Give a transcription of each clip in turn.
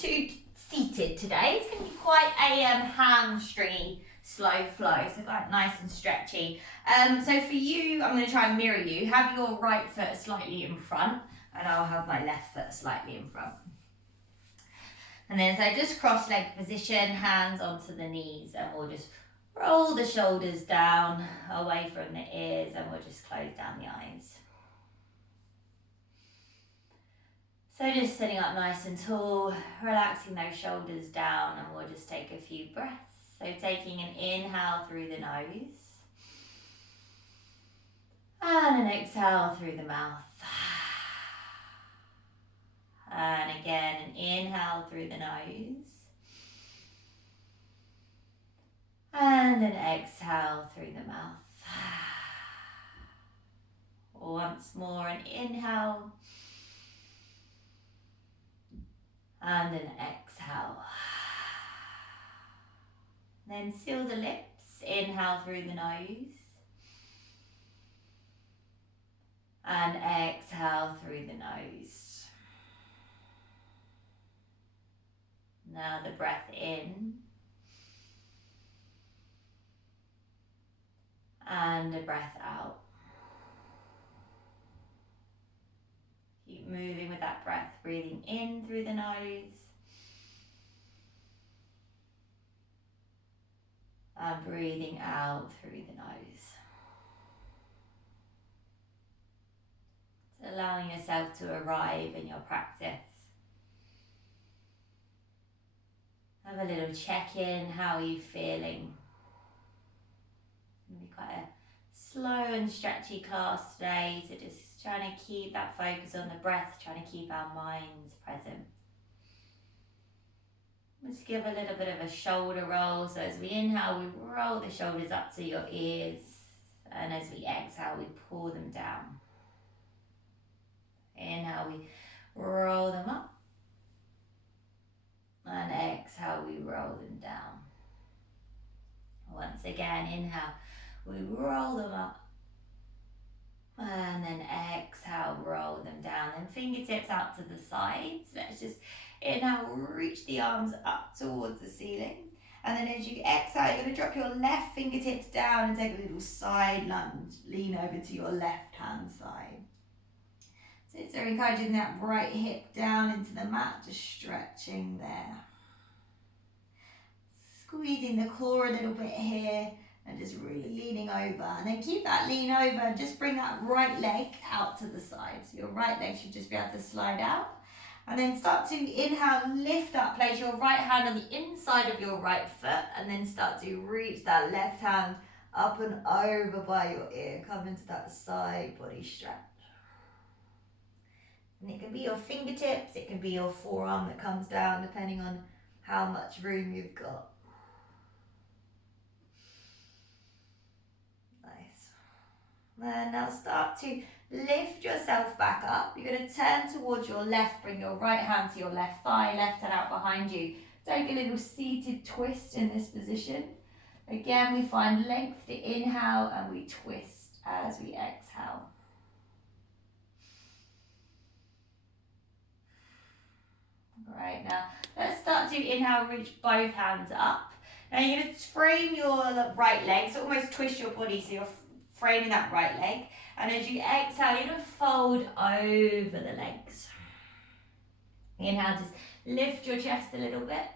to seated today. It's going to be quite a hamstringy slow flow, so quite nice and stretchy. So for you, I'm going to try and mirror you. Have your right foot slightly in front, and I'll have my left foot slightly in front. And then so just cross leg position, hands onto the knees, and we'll just roll the shoulders down away from the ears, and we'll just close down the eyes. So just sitting up nice and tall, relaxing those shoulders down, and we'll just take a few breaths. So taking an inhale through the nose, and an exhale through the mouth. And again, an inhale through the nose, and an exhale through the mouth. Once more, an inhale, and an exhale. Then seal the lips, inhale through the nose, and exhale through the nose. Now the breath in, and a breath out. Keep moving with that breath, breathing in through the nose, and breathing out through the nose. So allowing yourself to arrive in your practice. Have a little check-in, how are you feeling? It's going to be quite a slow and stretchy class today, so just trying to keep that focus on the breath, trying to keep our minds present. Just give a little bit of a shoulder roll, so as we inhale, we roll the shoulders up to your ears, and as we exhale, we pull them down. Inhale, we roll them up. And exhale, we roll them down. Once again, inhale, we roll them up. And then exhale, roll them down. And fingertips out to the sides. Let's just inhale, reach the arms up towards the ceiling. And then as you exhale, you're going to drop your left fingertips down and take a little side lunge. Lean over to your left hand side. So encouraging that right hip down into the mat, just stretching there. Squeezing the core a little bit here and just really leaning over. And then keep that lean over and just bring that right leg out to the side. So your right leg should just be able to slide out. And then start to inhale, lift up, place your right hand on the inside of your right foot, and then start to reach that left hand up and over by your ear. Come into that side body stretch. And it can be your fingertips, it can be your forearm that comes down, depending on how much room you've got. Nice. And now start to lift yourself back up. You're going to turn towards your left, bring your right hand to your left thigh, left hand out behind you. Take a little seated twist in this position. Again, we find length to inhale and we twist as we exhale. Right, now let's start to inhale, reach both hands up. Now you're going to frame your right leg, so almost twist your body so you're framing that right leg. And as you exhale, you're going to fold over the legs. Inhale, just lift your chest a little bit.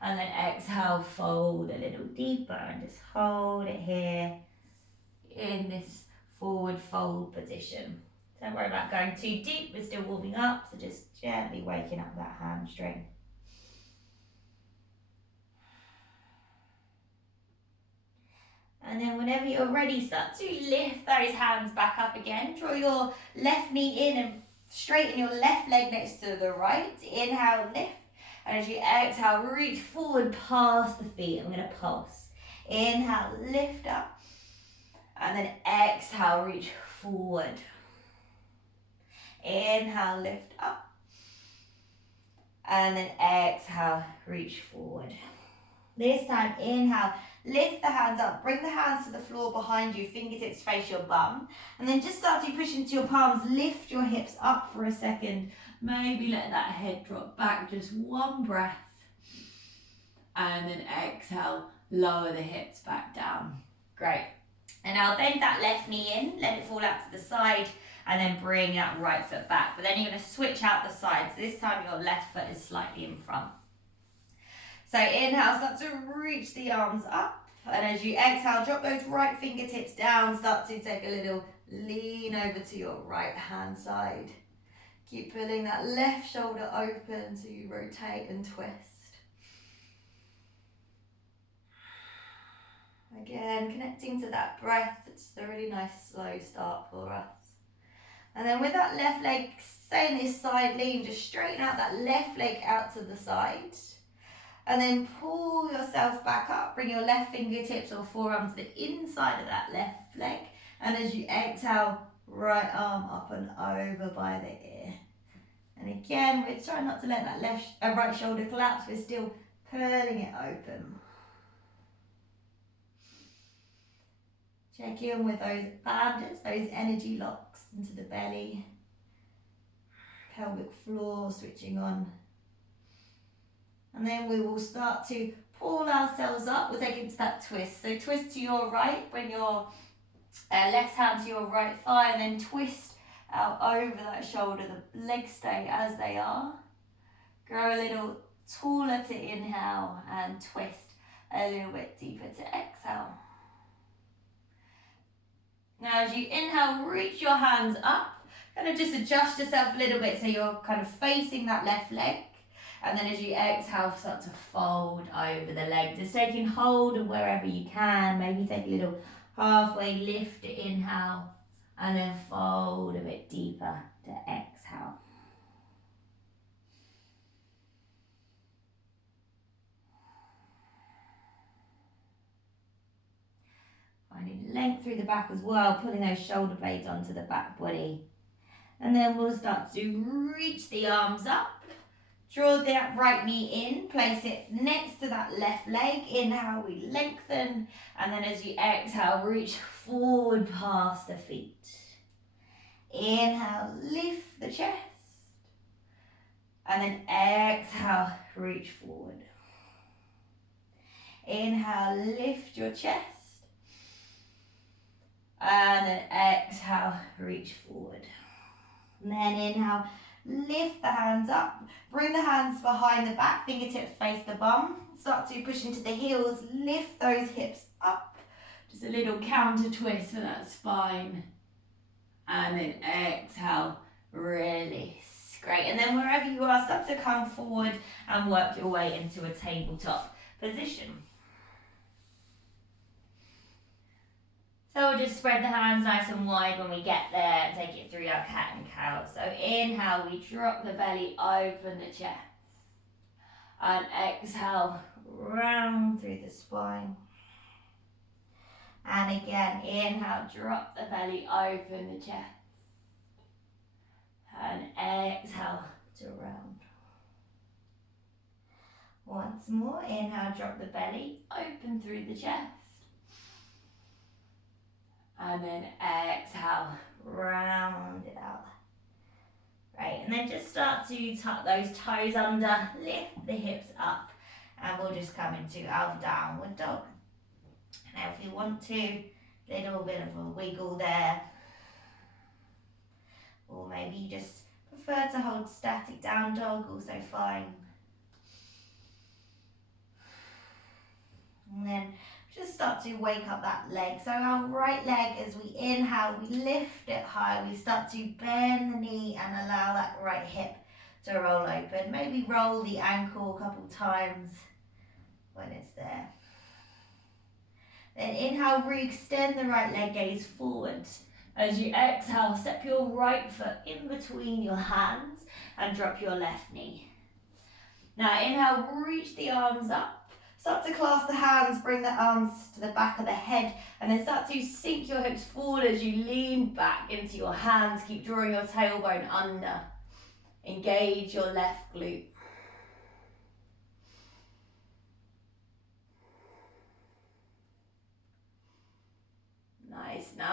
And then exhale, fold a little deeper and just hold it here in this forward fold position. Don't worry about going too deep, we're still warming up, so just gently waking up that hamstring. And then whenever you're ready, start to lift those hands back up again. Draw your left knee in and straighten your left leg next to the right. Inhale, lift. And as you exhale, reach forward past the feet. I'm going to pulse. Inhale, lift up. And then exhale, reach forward. Inhale, lift up. And then exhale, reach forward. This time, inhale, lift the hands up, bring the hands to the floor behind you, fingertips face your bum, and then just start to push into your palms, lift your hips up for a second, maybe let that head drop back, just one breath, and then exhale, lower the hips back down. Great. And now bend that left knee in, let it fall out to the side, and then bring that right foot back. But then you're going to switch out the sides. This time your left foot is slightly in front. So inhale, start to reach the arms up. And as you exhale, drop those right fingertips down. Start to take a little lean over to your right hand side. Keep pulling that left shoulder open so you rotate and twist. Again, connecting to that breath. It's a really nice slow start for us. And then with that left leg, stay in this side lean, just straighten out that left leg out to the side. And then pull yourself back up, bring your left fingertips or forearm to the inside of that left leg. And as you exhale, right arm up and over by the ear. And again, we're trying not to let that right shoulder collapse, we're still pulling it open. Check in with those bandits, those energy locks into the belly. Pelvic floor switching on. And then we will start to pull ourselves up. We'll take it to that twist. So twist to your right, bring your left hand to your right thigh, and then twist out over that shoulder. The legs stay as they are. Grow a little taller to inhale and twist a little bit deeper to exhale. Now as you inhale, reach your hands up. Kind of just adjust yourself a little bit so you're kind of facing that left leg. And then as you exhale, start to fold over the leg. Just taking hold of wherever you can. Maybe take a little halfway lift to inhale. And then fold a bit deeper to exhale. Finding length through the back as well, pulling those shoulder blades onto the back body. And then we'll start to reach the arms up. Draw that right knee in, place it next to that left leg. Inhale, we lengthen. And then as you exhale, reach forward past the feet. Inhale, lift the chest. And then exhale, reach forward. Inhale, lift your chest. And then exhale, reach forward. And then inhale, lift the hands up. Bring the hands behind the back, fingertips face the bum. Start to push into the heels, lift those hips up. Just a little counter twist for that spine. And then exhale, release. Great, and then wherever you are, start to come forward and work your way into a tabletop position. So we'll just spread the hands nice and wide when we get there and take it through our cat and cow. So inhale, we drop the belly, open the chest. And exhale, round through the spine. And again, inhale, drop the belly, open the chest. And exhale to round. Once more, inhale, drop the belly, open through the chest. And then exhale, round it out. Great, and then just start to tuck those toes under, lift the hips up, and we'll just come into our downward dog. Now if you want to, little bit of a wiggle there. Or maybe you just prefer to hold static down dog, also fine. And then just start to wake up that leg. So our right leg, as we inhale, we lift it high. We start to bend the knee and allow that right hip to roll open. Maybe roll the ankle a couple times when it's there. Then inhale, re-extend the right leg, gaze forward. As you exhale, step your right foot in between your hands and drop your left knee. Now inhale, reach the arms up. Start to clasp the hands, bring the arms to the back of the head, and then start to sink your hips forward as you lean back into your hands. Keep drawing your tailbone under. Engage your left glute.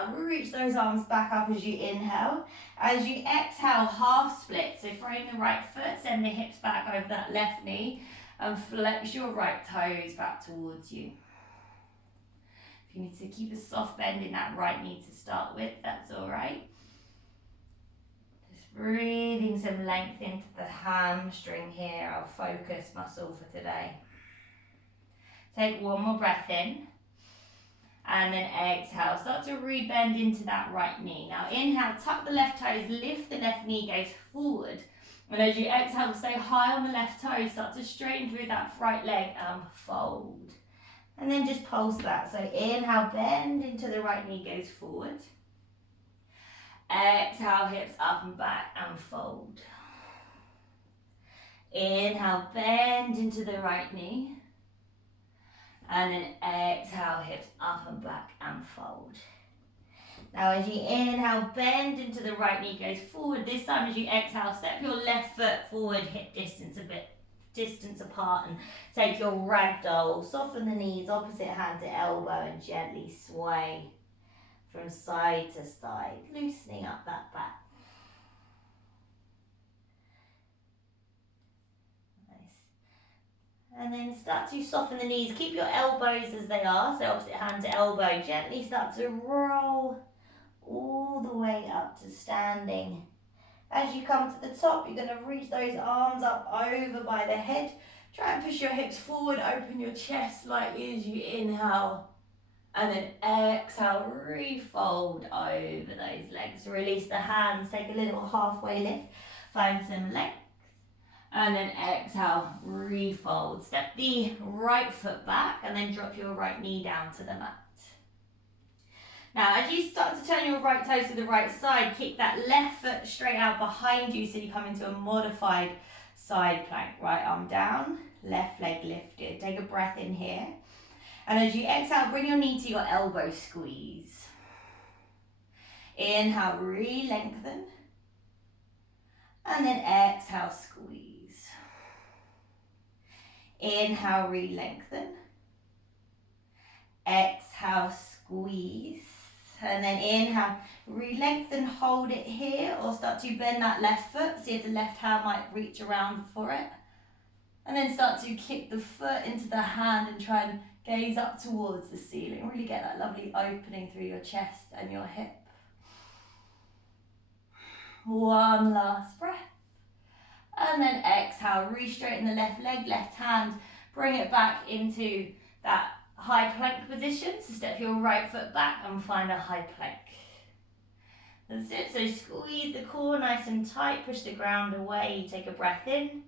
inhale, reach those arms back up as you inhale. As you exhale, half split. So frame the right foot, send the hips back over that left knee, and flex your right toes back towards you. If you need to keep a soft bend in that right knee to start with, that's all right. Just breathing some length into the hamstring here, our focus muscle for today. Take one more breath in. And then exhale, start to re-bend into that right knee. Now inhale, tuck the left toes, lift the left knee, gaze forward. And as you exhale, stay high on the left toe, start to straighten through that right leg and fold. And then just pulse that. So inhale, bend into the right knee, goes forward. Exhale, hips up and back and fold. Inhale, bend into the right knee. And then exhale, hips up and back and fold. Now as you inhale, bend into the right knee, goes forward. This time as you exhale, step your left foot forward, hip distance apart, and take your ragdoll. Soften the knees, opposite hand to elbow, and gently sway from side to side, loosening up that back. And then start to soften the knees. Keep your elbows as they are, so opposite hand to elbow. Gently start to roll all the way up to standing. As you come to the top, you're going to reach those arms up over by the head. Try and push your hips forward, open your chest slightly as you inhale. And then exhale, refold over those legs. Release the hands, take a little halfway lift. Find some length. And then exhale, refold. Step the right foot back and then drop your right knee down to the mat. Now, as you start to turn your right toes to the right side, kick that left foot straight out behind you so you come into a modified side plank. Right arm down, left leg lifted. Take a breath in here. And as you exhale, bring your knee to your elbow, squeeze. Inhale, re-lengthen. And then exhale, squeeze. Inhale, re-lengthen. Exhale, squeeze. And then inhale, re-lengthen, hold it here, or start to bend that left foot. See if the left hand might reach around for it. And then start to kick the foot into the hand and try and gaze up towards the ceiling. Really get that lovely opening through your chest and your hip. One last breath. And then exhale, re-straighten the left leg, left hand, bring it back into that high plank position. So step your right foot back and find a high plank. That's it, so squeeze the core nice and tight, push the ground away, take a breath in.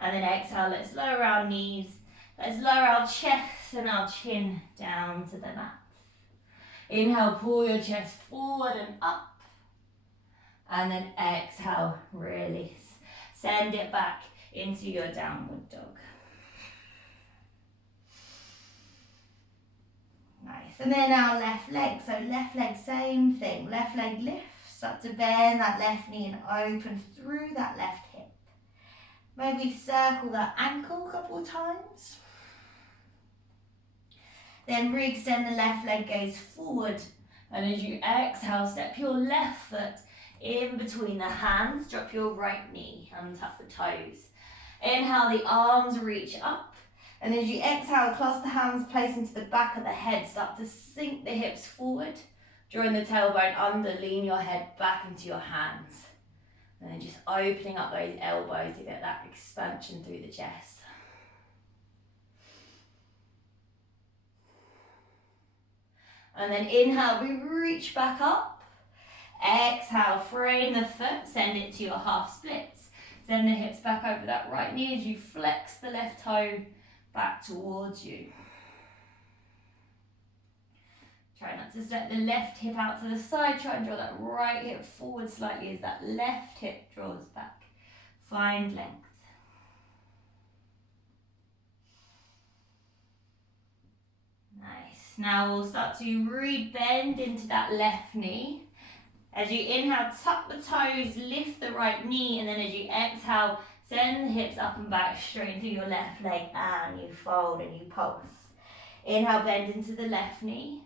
And then exhale, let's lower our knees, let's lower our chest and our chin down to the mat. Inhale, pull your chest forward and up. And then exhale, release. Send it back into your downward dog. Nice. And then our left leg. So left leg, same thing. Left leg lift. Start to bend that left knee and open through that left hip. Maybe circle that ankle a couple of times. Then re-extend the left leg, goes forward. And as you exhale, step your left foot in between the hands, drop your right knee, untuck the toes. Inhale, the arms reach up. And as you exhale, clasp the hands, place into the back of the head. Start to sink the hips forward. Drawing the tailbone under, lean your head back into your hands. And then just opening up those elbows to get that expansion through the chest. And then inhale, we reach back up. Exhale, frame the foot, send it to your half splits. Send the hips back over that right knee as you flex the left toe back towards you. Try not to step the left hip out to the side. Try and draw that right hip forward slightly as that left hip draws back. Find length. Nice. Now we'll start to re-bend into that left knee. As you inhale, tuck the toes, lift the right knee, and then as you exhale, send the hips up and back straight into your left leg, and you fold and you pulse. Inhale, bend into the left knee.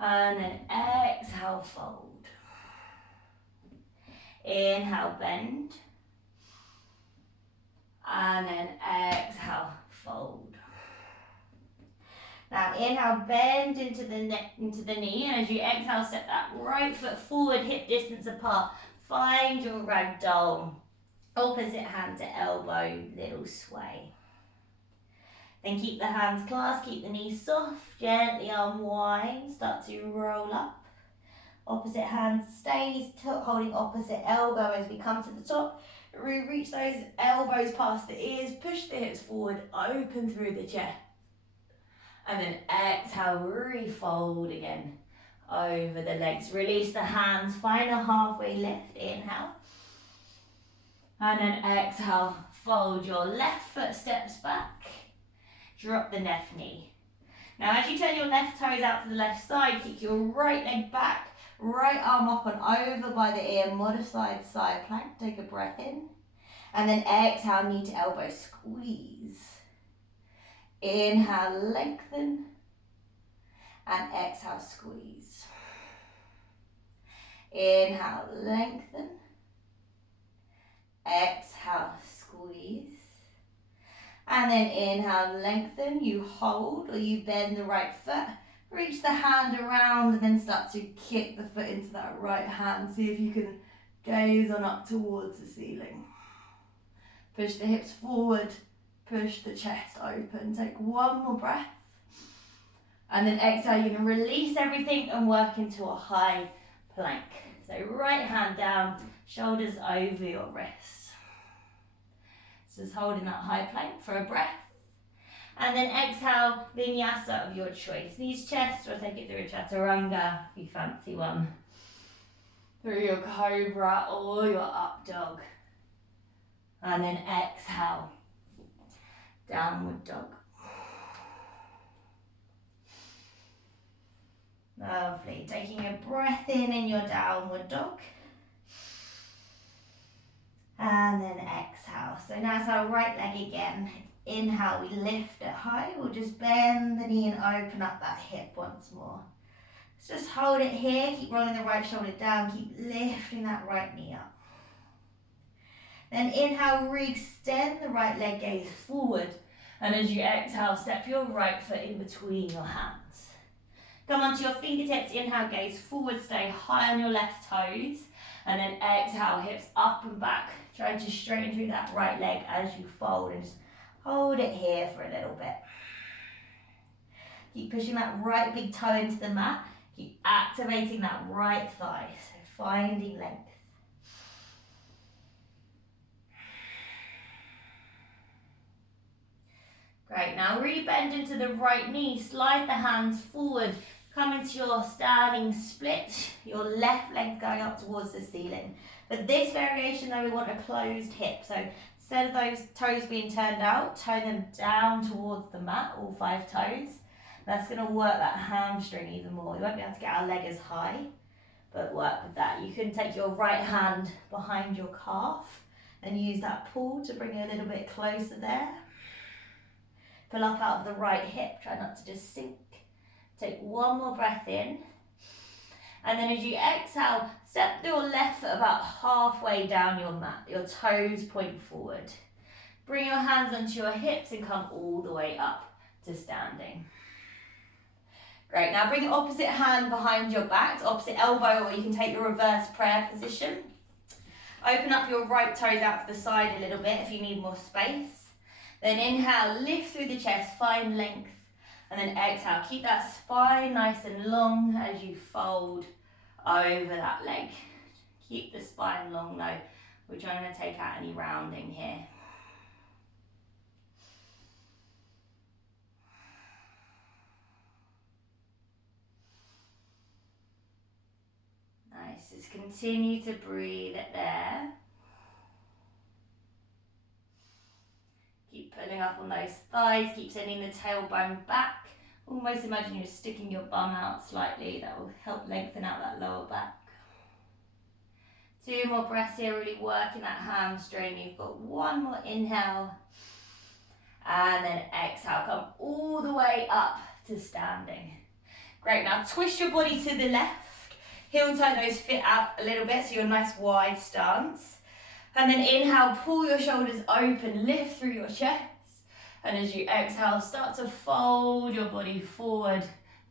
And then exhale, fold. Inhale, bend. And then exhale, fold. Now inhale, bend into the neck, into the knee, and as you exhale, step that right foot forward, hip distance apart. Find your ragdoll. Opposite hand to elbow, little sway. Then keep the hands clasped, keep the knees soft, gently unwind, start to roll up. Opposite hand stays, holding opposite elbow as we come to the top. Reach those elbows past the ears, push the hips forward, open through the chest. And then exhale, refold again over the legs. Release the hands, find a halfway lift, inhale. And then exhale, fold your left foot steps back. Drop the left knee. Now as you turn your left toes out to the left side, kick your right leg back, right arm up and over by the ear, modified side plank. Take a breath in. And then exhale, knee to elbow, squeeze. Inhale, lengthen. And exhale, squeeze. Inhale, lengthen. Exhale, squeeze. And then inhale, lengthen. You hold or you bend the right foot. Reach the hand around and then start to kick the foot into that right hand. See if you can gaze on up towards the ceiling. Push the hips forward. Push the chest open. Take one more breath. And then exhale, you're going to release everything and work into a high plank. So right hand down, shoulders over your wrists. Just holding that high plank for a breath. And then exhale, vinyasa of your choice. Knees, chest, or take it through a chaturanga if you fancy one. Through your cobra or your up dog. And then exhale, downward dog. Lovely. Taking a breath in your downward dog. And then exhale. So now it's our right leg again. Inhale, we lift it high. We'll just bend the knee and open up that hip once more. So just hold it here. Keep rolling the right shoulder down. Keep lifting that right knee up. Then inhale, re-extend the right leg, gaze forward. And as you exhale, step your right foot in between your hands. Come onto your fingertips. Inhale, gaze forward. Stay high on your left toes. And then exhale, hips up and back. Trying to straighten through that right leg as you fold and just hold it here for a little bit. Keep pushing that right big toe into the mat. Keep activating that right thigh. So finding length. Great, now really bend into the right knee. Slide the hands forward. Come into your standing split. Your left leg going up towards the ceiling. For this variation though, we want a closed hip. So instead of those toes being turned out, toe them down towards the mat, all 5 toes. That's going to work that hamstring even more. We won't be able to get our leg as high, but work with that. You can take your right hand behind your calf and use that pull to bring it a little bit closer there. Pull up out of the right hip, try not to just sink. Take one more breath in. And then as you exhale, step your left foot about halfway down your mat. Your toes point forward. Bring your hands onto your hips and come all the way up to standing. Great, now bring the opposite hand behind your back, to opposite elbow, or you can take your reverse prayer position. Open up your right toes out to the side a little bit if you need more space. Then inhale, lift through the chest, find length. And then exhale, keep that spine nice and long as you fold over that leg. Keep the spine long though. We're trying to take out any rounding here. Nice, just continue to breathe it there. Keep pulling up on those thighs, keep sending the tailbone back. Almost imagine you're sticking your bum out slightly. That will help lengthen out that lower back. 2 more breaths here, really working that hamstring. You've got 1 more inhale. And then exhale, come all the way up to standing. Great, now twist your body to the left. Heel turn those feet out a little bit so you're a nice wide stance. And then inhale, pull your shoulders open, lift through your chest. And as you exhale, start to fold your body forward,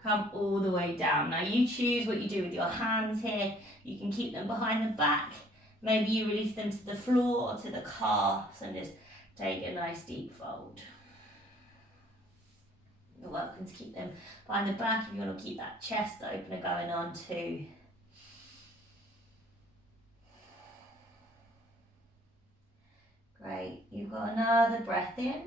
come all the way down. Now you choose what you do with your hands here. You can keep them behind the back. Maybe you release them to the floor or to the calves and just take a nice deep fold. You're welcome to keep them behind the back if you want to keep that chest opener going on too. Great, you've got another breath in.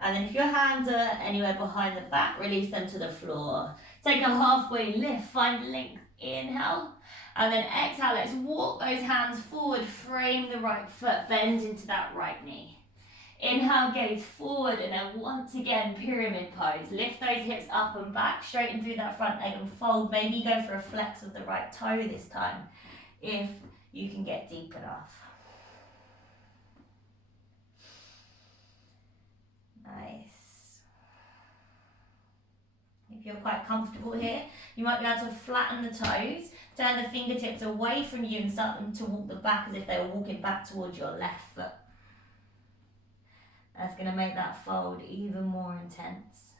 And then if your hands are anywhere behind the back, release them to the floor. Take a halfway lift, find length, inhale. And then exhale, let's walk those hands forward, frame the right foot, bend into that right knee. Inhale, gaze forward, and then once again, pyramid pose. Lift those hips up and back, straighten through that front leg and fold. Maybe go for a flex of the right toe this time, if you can get deep enough. Nice. If you're quite comfortable here, you might be able to flatten the toes, turn the fingertips away from you and start them to walk the back as if they were walking back towards your left foot. That's going to make that fold even more intense.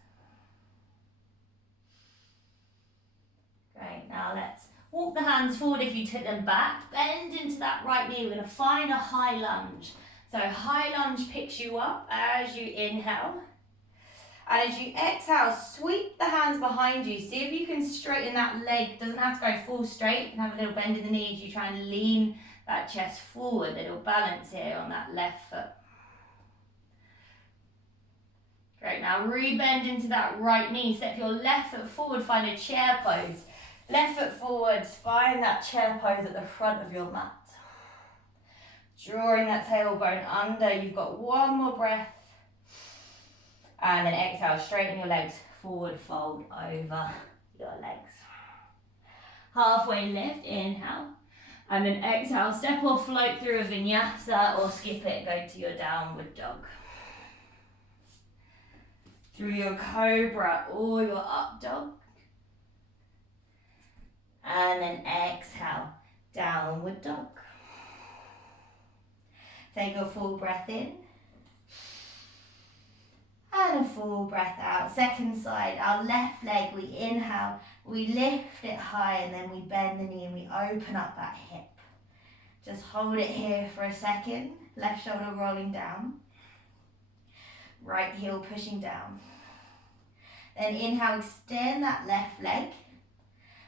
Great, now let's walk the hands forward if you took them back, bend into that right knee. We're going to find a high lunge. So high lunge picks you up as you inhale. And as you exhale, sweep the hands behind you. See if you can straighten that leg. It doesn't have to go full straight. You can have a little bend in the knee as you try and lean that chest forward. A little balance here on that left foot. Great, now re-bend into that right knee. Step your left foot forward, find a chair pose. Left foot forward, find that chair pose at the front of your mat. Drawing that tailbone under. You've got one more breath. And then exhale, straighten your legs, forward fold over your legs. Halfway lift, inhale. And then exhale, step or float through a vinyasa or skip it, go to your downward dog. Through your cobra or your up dog. And then exhale, downward dog. Take a full breath in. And a full breath out. Second side, our left leg, we inhale, we lift it high and then we bend the knee and we open up that hip. Just hold it here for a second. Left shoulder rolling down. Right heel pushing down. Then inhale, extend that left leg.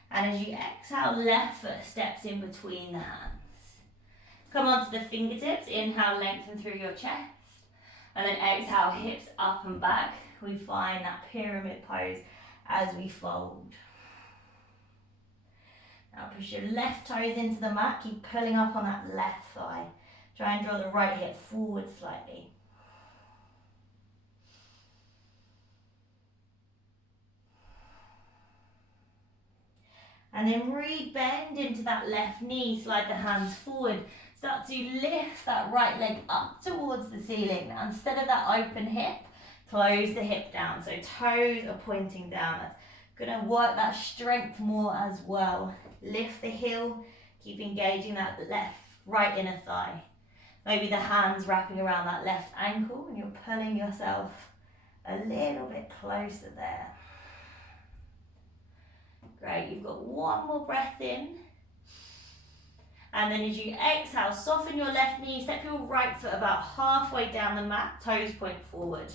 And as you exhale, left foot steps in between the hands. Come onto the fingertips. Inhale, lengthen through your chest. And then exhale, hips up and back. We find that pyramid pose as we fold. Now push your left toes into the mat. Keep pulling up on that left thigh. Try and draw the right hip forward slightly. And then re-bend into that left knee. Slide the hands forward. Start to lift that right leg up towards the ceiling. Now instead of that open hip, close the hip down. So toes are pointing down. That's going to work that strength more as well. Lift the heel. Keep engaging that right inner thigh. Maybe the hands wrapping around that left ankle and you're pulling yourself a little bit closer there. Great, you've got one more breath in. And then as you exhale, soften your left knee, step your right foot about halfway down the mat, toes point forward.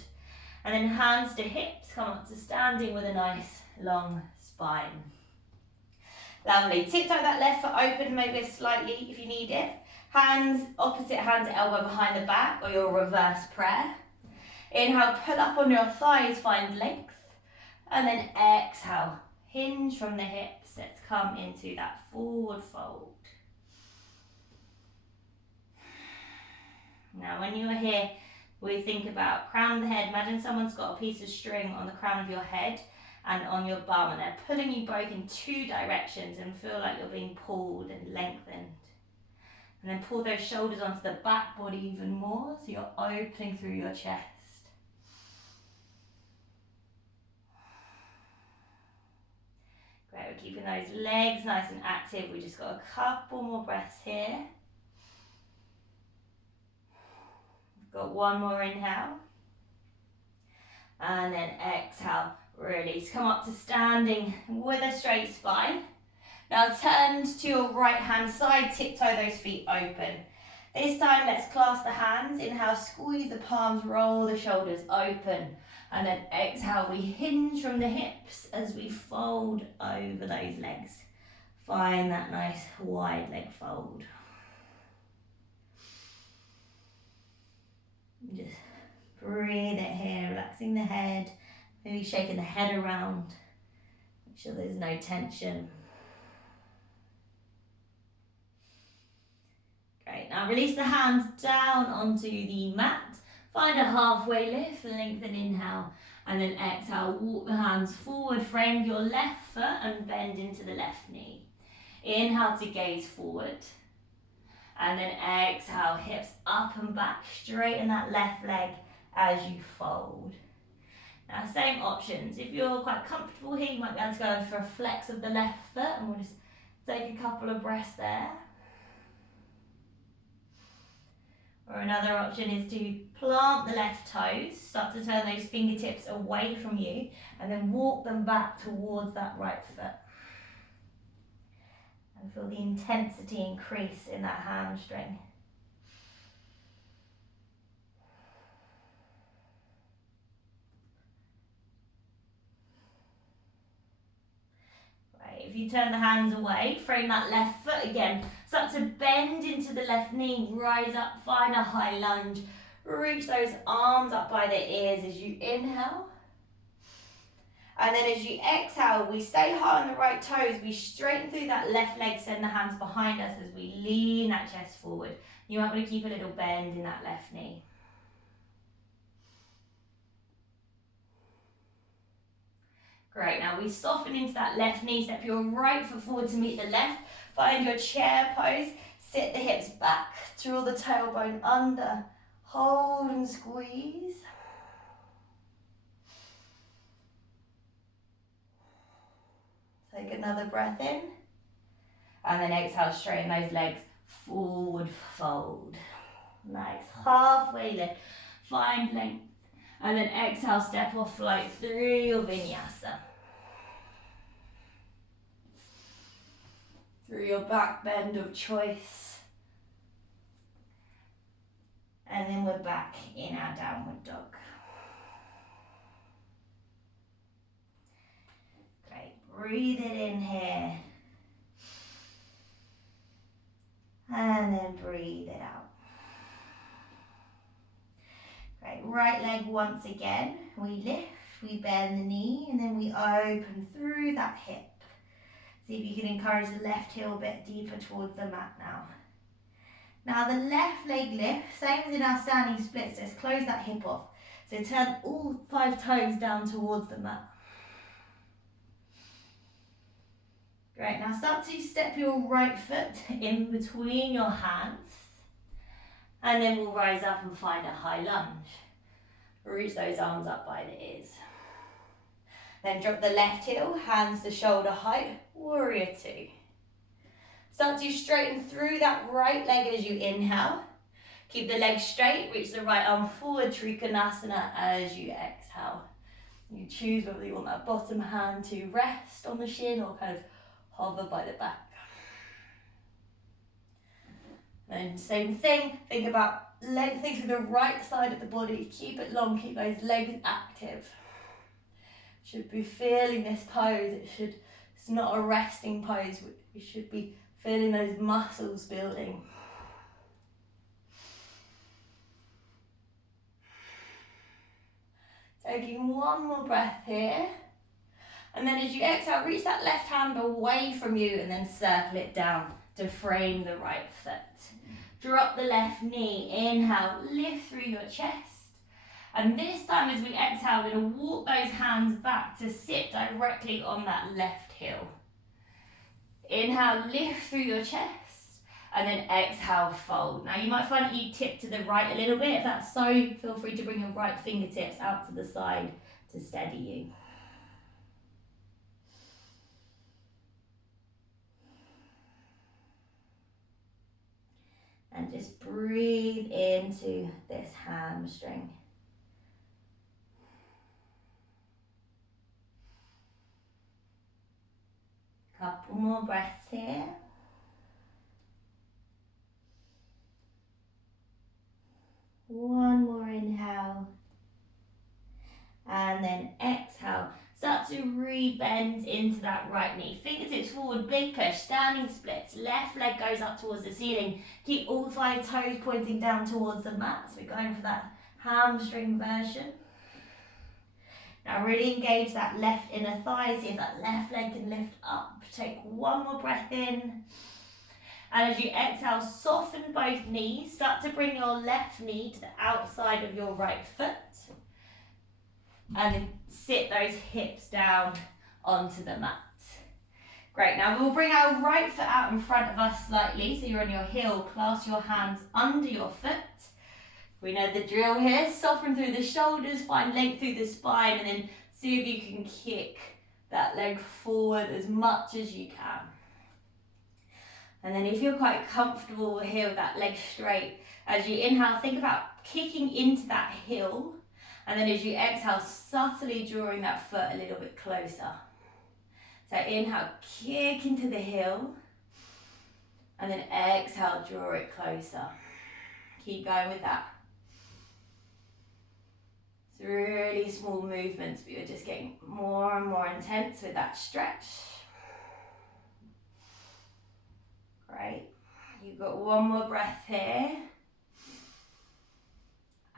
And then hands to hips, come up to standing with a nice long spine. Lovely, tiptoe that left foot open, maybe slightly if you need it. Hands, opposite hands, elbow behind the back or your reverse prayer. Inhale, pull up on your thighs, find length. And then exhale, hinge from the hips, let's come into that forward fold. Now when you're here, we think about crown of the head. Imagine someone's got a piece of string on the crown of your head and on your bum and they're pulling you both in two directions and feel like you're being pulled and lengthened. And then pull those shoulders onto the back body even more so you're opening through your chest. Great, we're keeping those legs nice and active. We just got a couple more breaths here. We've got one more inhale. And then exhale, release. Come up to standing with a straight spine. Now turn to your right hand side, tiptoe those feet open. This time let's clasp the hands. Inhale, squeeze the palms, roll the shoulders open. And then exhale, we hinge from the hips as we fold over those legs. Find that nice wide leg fold. Just breathe it here, relaxing the head, maybe shaking the head around. Make sure there's no tension. Great, now release the hands down onto the mat. Find a halfway lift, lengthen inhale, and then exhale, walk the hands forward, frame your left foot and bend into the left knee. Inhale to gaze forward. And then exhale, hips up and back, straighten that left leg as you fold. Now same options. If you're quite comfortable here, you might be able to go for a flex of the left foot, and we'll just take a couple of breaths there. Or another option is to plant the left toes, start to turn those fingertips away from you, and then walk them back towards that right foot. And feel the intensity increase in that hamstring. If you turn the hands away, frame that left foot again. Start to bend into the left knee, rise up, find a high lunge. Reach those arms up by the ears as you inhale. And then as you exhale, we stay high on the right toes. We straighten through that left leg, send the hands behind us as we lean that chest forward. You might want to keep a little bend in that left knee. Great, now we soften into that left knee, step your right foot forward to meet the left. Find your chair pose, sit the hips back, draw the tailbone under, hold and squeeze. Take another breath in. And then exhale, straighten those legs, forward fold. Nice, halfway lift, find length. And then exhale, step or float through your vinyasa. Through your back bend of choice. And then we're back in our downward dog. Great, breathe it in here. And then breathe it out. Great, right leg once again. We lift, we bend the knee, and then we open through that hip. See if you can encourage the left heel a bit deeper towards the mat now. Now the left leg lift, same as in our standing splits, let's close that hip off. So turn all 5 toes down towards the mat. Great, now start to step your right foot in between your hands. And then we'll rise up and find a high lunge. Reach those arms up by the ears. Then drop the left heel, hands to shoulder height, warrior 2. Start to straighten through that right leg as you inhale. Keep the leg straight, reach the right arm forward, Trikonasana as you exhale. You choose whether you want that bottom hand to rest on the shin or kind of hover by the back. And same thing, think about lengthening through the right side of the body. Keep it long, keep those legs active. Should be feeling this pose. It's not a resting pose. We should be feeling those muscles building. Taking one more breath here. And then as you exhale, reach that left hand away from you and then circle it down to frame the right foot. Drop the left knee, inhale, lift through your chest. And this time as we exhale, we're going to walk those hands back to sit directly on that left heel. Inhale, lift through your chest, and then exhale, fold. Now you might find that you tip to the right a little bit. If that's so, feel free to bring your right fingertips out to the side to steady you. And just breathe into this hamstring. Couple more breaths here. One more inhale. And then exhale. Start to re-bend into that right knee. Fingertips forward, big push, standing splits. Left leg goes up towards the ceiling. Keep all 5 toes pointing down towards the mat. So we're going for that hamstring version. Now really engage that left inner thigh. See if that left leg can lift up. Take one more breath in. And as you exhale, soften both knees. Start to bring your left knee to the outside of your right foot. And then sit those hips down onto the mat. Great, now we'll bring our right foot out in front of us slightly, so you're on your heel, clasp your hands under your foot. We know the drill here, soften through the shoulders, find length through the spine, and then see if you can kick that leg forward as much as you can. And then if you're quite comfortable here with that leg straight, as you inhale, think about kicking into that heel. And then as you exhale, subtly drawing that foot a little bit closer. So inhale, kick into the heel. And then exhale, draw it closer. Keep going with that. It's really small movements, but you're just getting more and more intense with that stretch. Great. You've got one more breath here.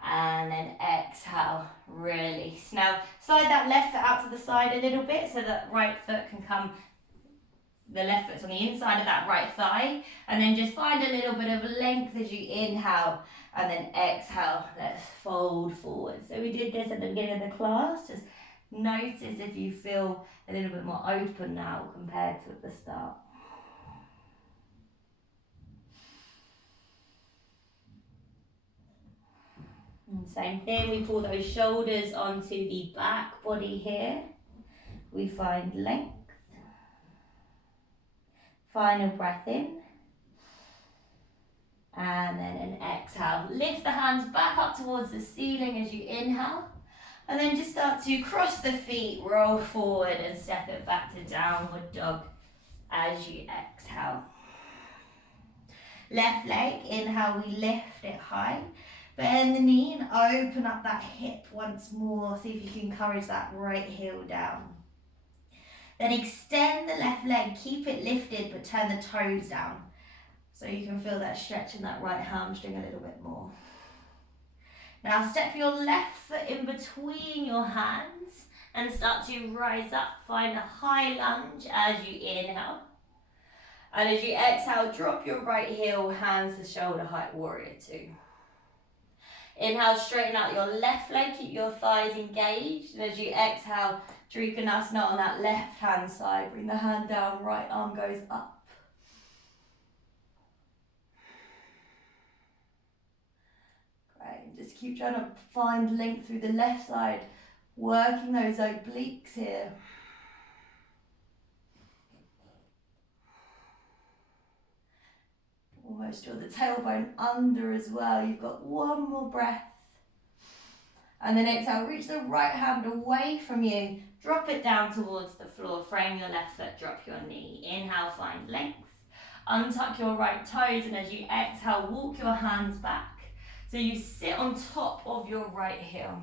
And then exhale, release. Now, slide that left foot out to the side a little bit so that right foot can come, the left foot's on the inside of that right thigh. And then just find a little bit of length as you inhale. And then exhale, let's fold forward. So we did this at the beginning of the class. Just notice if you feel a little bit more open now compared to at the start. And same thing, we pull those shoulders onto the back body here. We find length. Final breath in. And then an exhale. Lift the hands back up towards the ceiling as you inhale. And then just start to cross the feet, roll forward and step it back to downward dog as you exhale. Left leg, inhale, we lift it high. Bend the knee and open up that hip once more. See if you can encourage that right heel down. Then extend the left leg, keep it lifted but turn the toes down. So you can feel that stretch in that right hamstring a little bit more. Now step your left foot in between your hands and start to rise up. Find a high lunge as you inhale. And as you exhale, drop your right heel, hands to shoulder height, warrior two. Inhale, straighten out your left leg, keep your thighs engaged. And as you exhale, Trikonasana on that left hand side. Bring the hand down, right arm goes up. Great, just keep trying to find length through the left side, working those obliques here. Almost draw the tailbone under as well. You've got one more breath. And then exhale, reach the right hand away from you. Drop it down towards the floor. Frame your left foot, drop your knee. Inhale, find length. Untuck your right toes, and as you exhale, walk your hands back. So you sit on top of your right heel.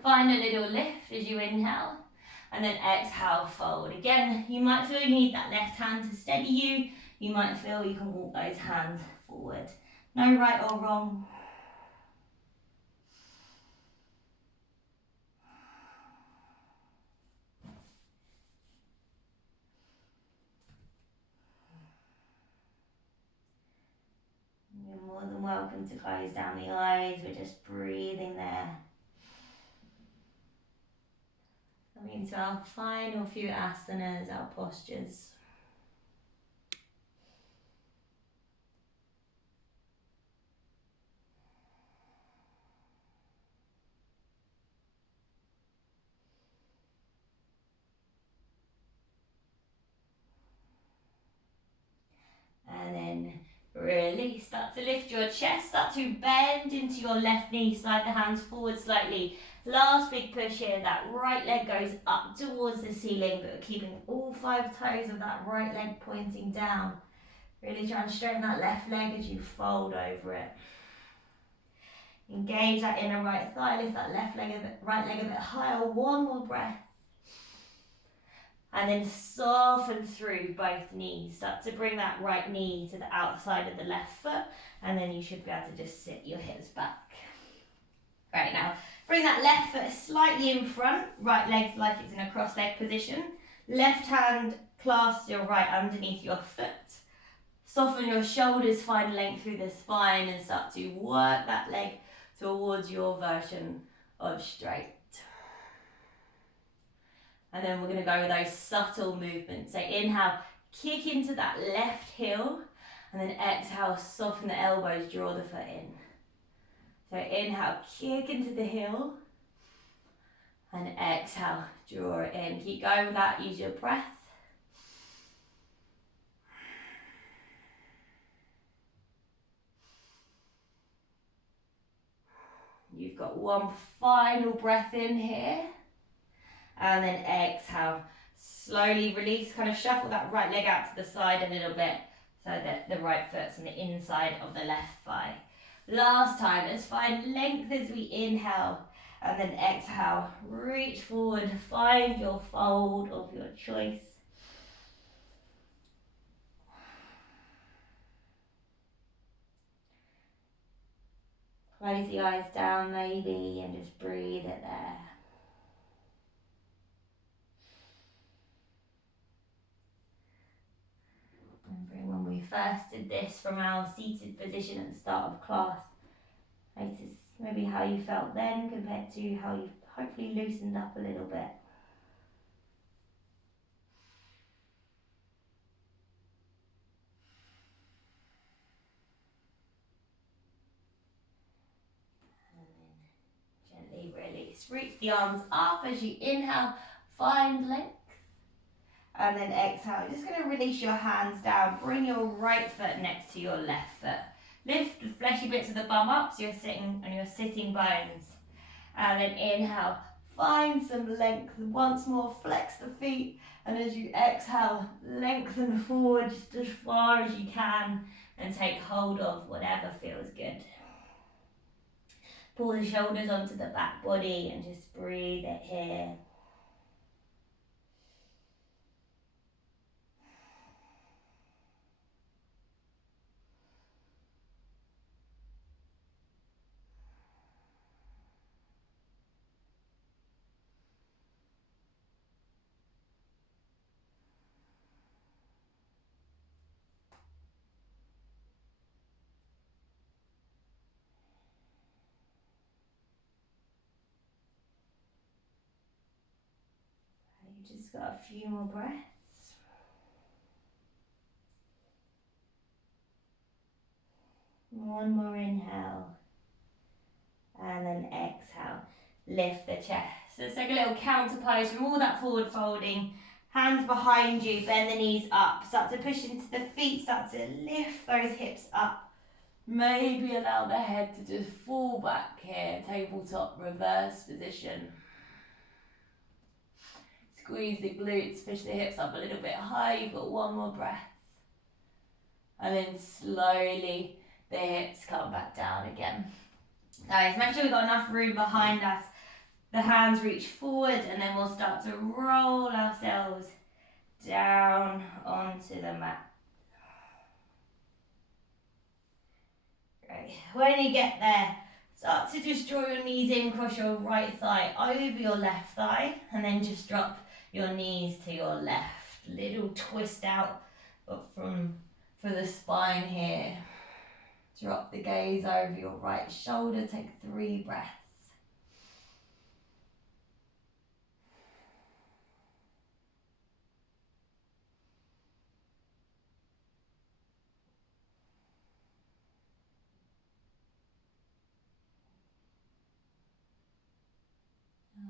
Find a little lift as you inhale. And then exhale, fold. Again, you might feel you need that left hand to steady you. You might feel you can walk those hands forward. No right or wrong. You're more than welcome to close down the eyes. We're just breathing there. Coming into our final few asanas, our postures. And then Release. Start to lift your chest. Start to bend into your left knee. Slide the hands forward slightly. Last big push here. That right leg goes up towards the ceiling, but keeping all 5 toes of that right leg pointing down. Really try and straighten that left leg as you fold over it. Engage that inner right thigh. Lift that left leg right leg a bit higher. One more breath. And then soften through both knees. Start to bring that right knee to the outside of the left foot. And then you should be able to just sit your hips back. Right, now, bring that left foot slightly in front. Right leg's like it's in a cross leg position. Left hand clasps your right underneath your foot. Soften your shoulders, find length through the spine and start to work that leg towards your version of straight. And then we're going to go with those subtle movements. So inhale, kick into that left heel, and then exhale, soften the elbows, draw the foot in. So inhale, kick into the heel, and exhale, draw it in. Keep going with that, use your breath. You've got one final breath in here. And then exhale, slowly release, kind of shuffle that right leg out to the side a little bit so that the right foot's on the inside of the left thigh. Last time, let's find length as we inhale and then exhale, reach forward, find your fold of your choice. Close the eyes down maybe and just breathe it there. When we first did this from our seated position at the start of class, notice maybe how you felt then compared to how you've hopefully loosened up a little bit. And then gently release. Reach the arms up as you inhale, find length. And then exhale, just going to release your hands down. Bring your right foot next to your left foot. Lift the fleshy bits of the bum up so you're sitting on your sitting bones. And then inhale, find some length. Once more, flex the feet. And as you exhale, lengthen forward just as far as you can and take hold of whatever feels good. Pull the shoulders onto the back body and just breathe it here. Just got a few more breaths. One more inhale. And then exhale. Lift the chest. So it's like a little counter pose from all that forward folding. Hands behind you, bend the knees up. Start to push into the feet, start to lift those hips up. Maybe allow the head to just fall back here. Tabletop reverse position. Squeeze the glutes, push the hips up a little bit higher. You've got one more breath. And then slowly the hips come back down again. Nice, make sure we've got enough room behind us. The hands reach forward and then we'll start to roll ourselves down onto the mat. Great. When you get there, start to just draw your knees in, cross your right thigh over your left thigh, and then just drop your knees to your left. Little twist out for the spine here. Drop the gaze over your right shoulder. Take 3 breaths.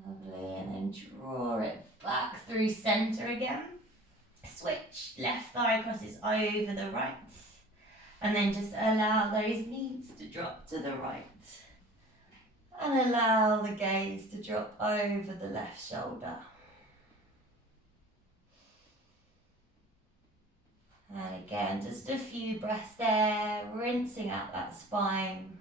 Lovely, and then draw it back through center again. Switch, left thigh crosses over the right. And then just allow those knees to drop to the right. And allow the gaze to drop over the left shoulder. And again, just a few breaths there, rinsing out that spine.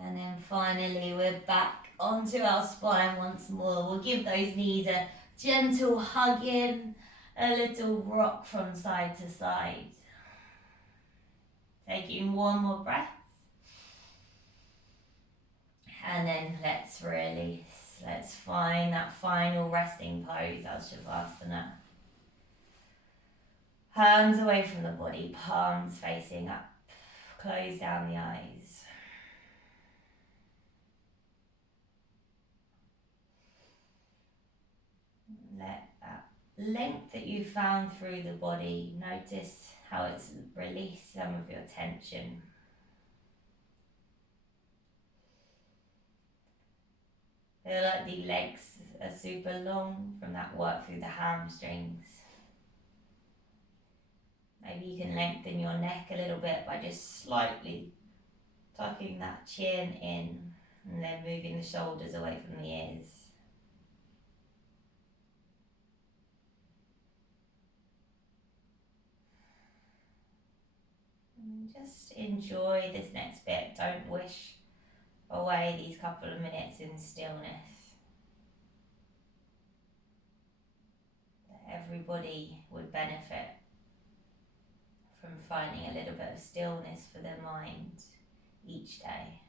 And then finally, we're back onto our spine once more. We'll give those knees a gentle hug in, a little rock from side to side. Taking one more breath. And then let's release. Let's find that final resting pose, our Shavasana. Hands away from the body, palms facing up. Close down the eyes. Let that length that you found through the body, notice how it's released some of your tension. Feel like the legs are super long from that work through the hamstrings. Maybe you can lengthen your neck a little bit by just slightly tucking that chin in and then moving the shoulders away from the ears. And just enjoy this next bit. Don't wish away these couple of minutes in stillness. Everybody would benefit from finding a little bit of stillness for their mind each day.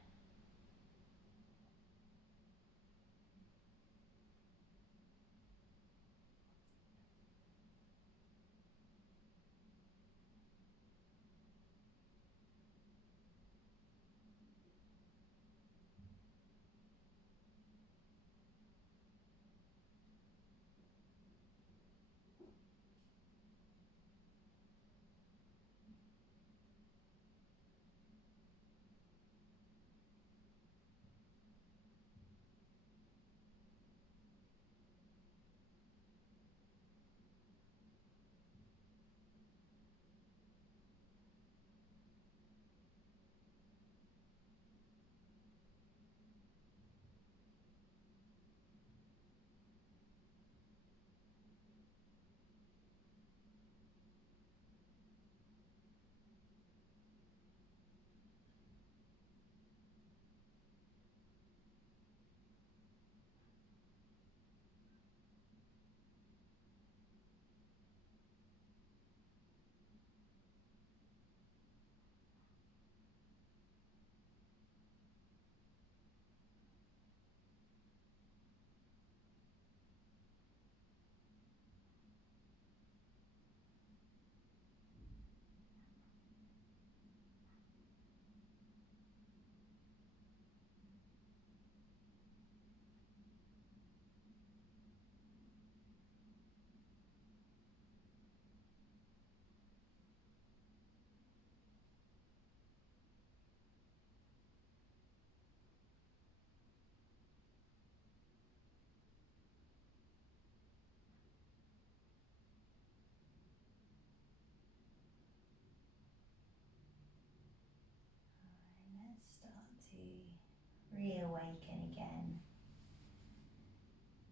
Let's start to reawaken again.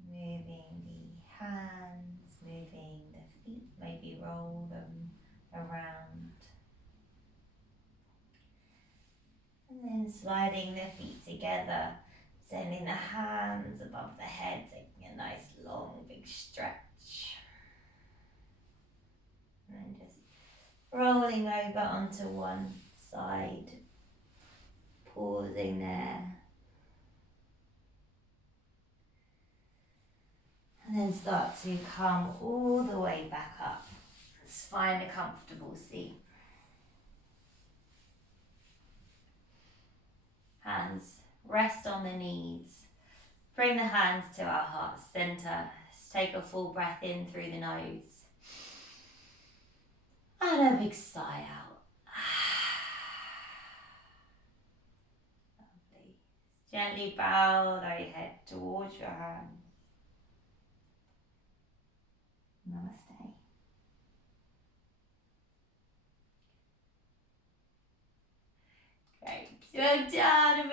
Moving the hands, moving the feet, maybe roll them around. And then sliding the feet together, sending the hands above the head, taking a nice long big stretch. And then just rolling over onto one side, pausing there. And then start to come all the way back up. Let's find a comfortable seat. Hands rest on the knees. Bring the hands to our heart center. Let's take a full breath in through the nose. And a big sigh out. Lovely. gently bow thy head towards your hands. Namaste. Great. Well done.